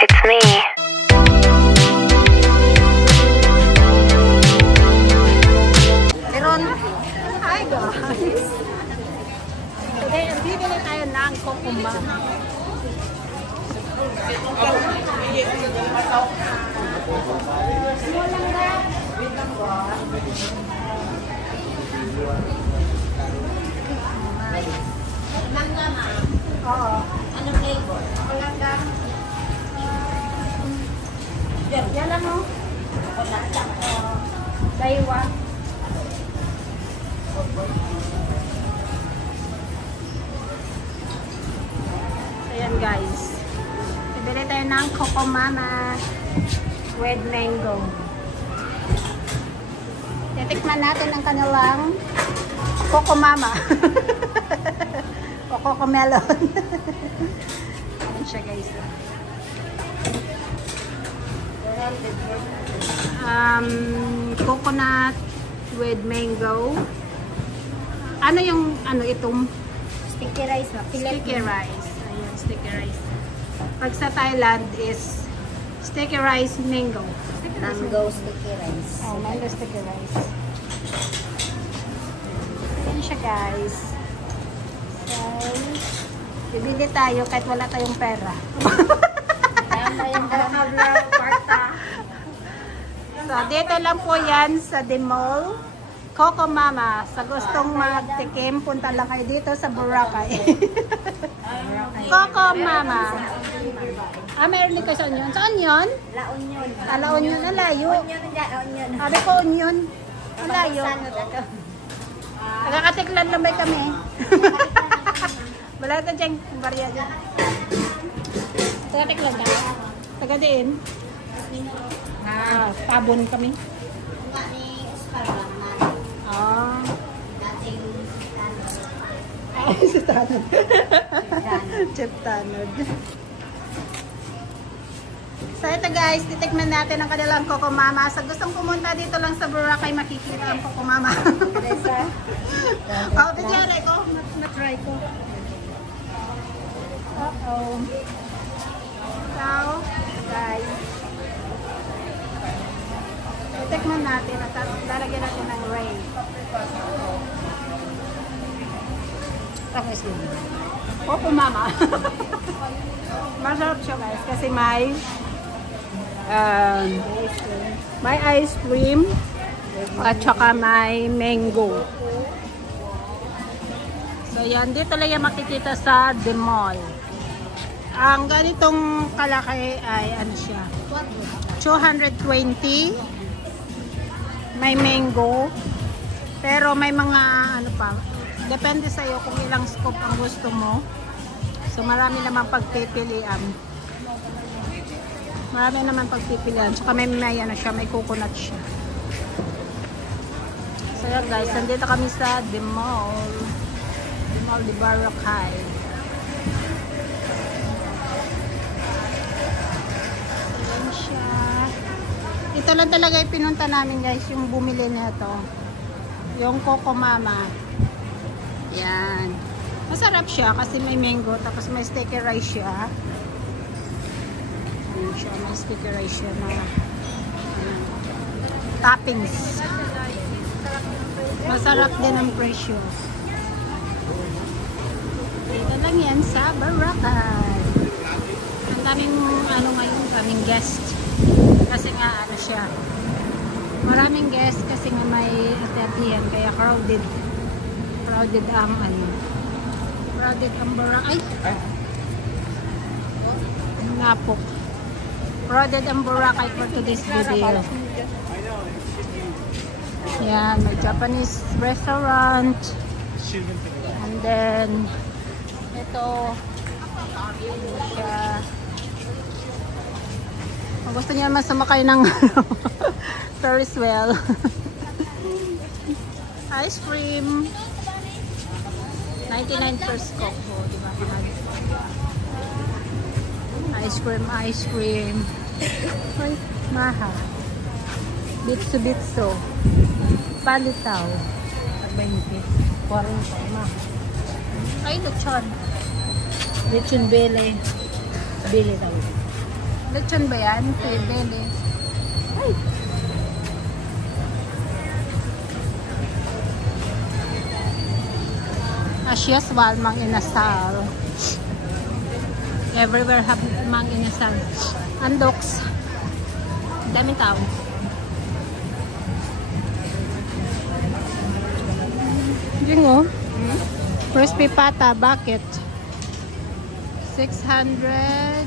It's me. Meron. Hi guys. Today, bibili tayo ng kokumba. Oo. Anong flavor? Langgam. Yan lang o. Daiwa. Ayan guys. Bibili tayo ng Coco Mama with mango. Titikman natin ang kanilang Coco Mama. O Coco Melon. Ayan siya guys. Coconut with mango. Ano yung itong Sticky rice. sticky rice. Ayan, sticky rice. Pag sa Thailand is sticky rice mango. Mango sticky rice. Oh, mango sticky rice. Ayan siya guys. So, bibili tayo kahit wala tayong pera. Ayan na yung kwarta. So, dito lang po yan sa The Mall. Coco Mama. Sa gustong magtikim, punta lang kayo dito sa Boracay. Coco Mama. Meron din kayo sa onion. Saan yun? La Union. La Union. Ang layo. Union dyan, Union. Sabi ko onion. Ang layo. Nagkakatiklan lang ba kami? Wala ito dyan. Barya dyan. Nagkakatiklan ka? Tagadiin. Tabon kami. Ay, si Tanod. Chip Tanod. So ito guys, titikman natin ang kanilang Coco Mama. Sa gustong pumunta dito lang sa Boracay, makikita ang Coco Mama. Oh, bidyare ko. Na-try ko. Uh-oh. So, guys. Titikman natin at lalagyan natin ng Ray. Tapos yun. Coco Mama. Masarap siya guys kasi may ice cream at saka may mango. So yan, dito lang yung makikita sa The Mall. Ang ganitong kalaki ay ano siya, 220. May mango. Pero may mga ano pa, depende sa iyo kung ilang scoop ang gusto mo. So marami naman pagpipilian. Marami naman pagpipilian. Saka may ano siya, may coconut siya. So yeah guys, nandito kami sa The Mall. The Mall de Boracay. Ayan siya. Ito lang talaga yung pinunta namin guys, yung bumili nito. Yung Coco Mama. Yan. Masarap siya kasi may mango, tapos may sticky rice siya. Ayan siya, may sticky rice siya na toppings. Masarap din ang presyo. Dito lang yan sa Boracay. Ang daming ano ngayon, kaming guest. Kasi nga ano siya. Maraming guest kasi nga may attendihan, kaya crowded. Crowded ang ano. Crowded ang Boracay. Ay! Napok. Crowded ang Boracay for today's video. Yan, may Japanese restaurant. And then, ito, siya. Kung gusto niya naman sumakay ng Ferris wheel. Ice cream. 99 per scoop. Oh, diba? Ice cream. Maha. Bitso. Palitaw. 20. 40. Maha. Ay, lechon. Lechon bele. Bele daw. Lechon ba yan? Beli. Ay! Asya's wal mang inasal. Everywhere have mang inasal. Andoks. Daming tao. Yung oh. Crispy pata, bakit? 648.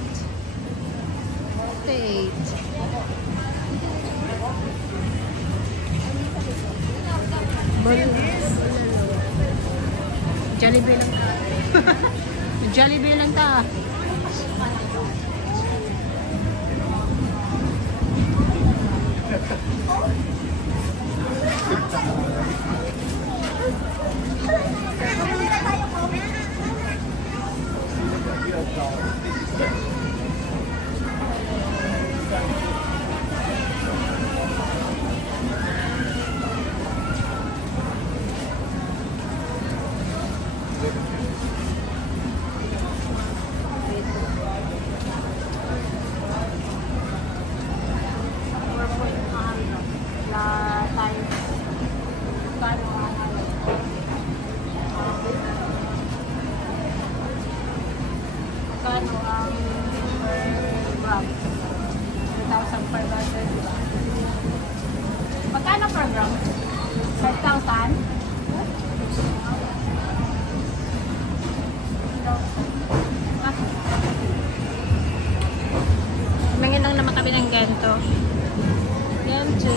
Jollibee lang ta. Jollibee lang ta. Kano ang gram? 2,500. Magkano per gram? 5,000? Tumingin lang naman kami ng ganito. Ganito.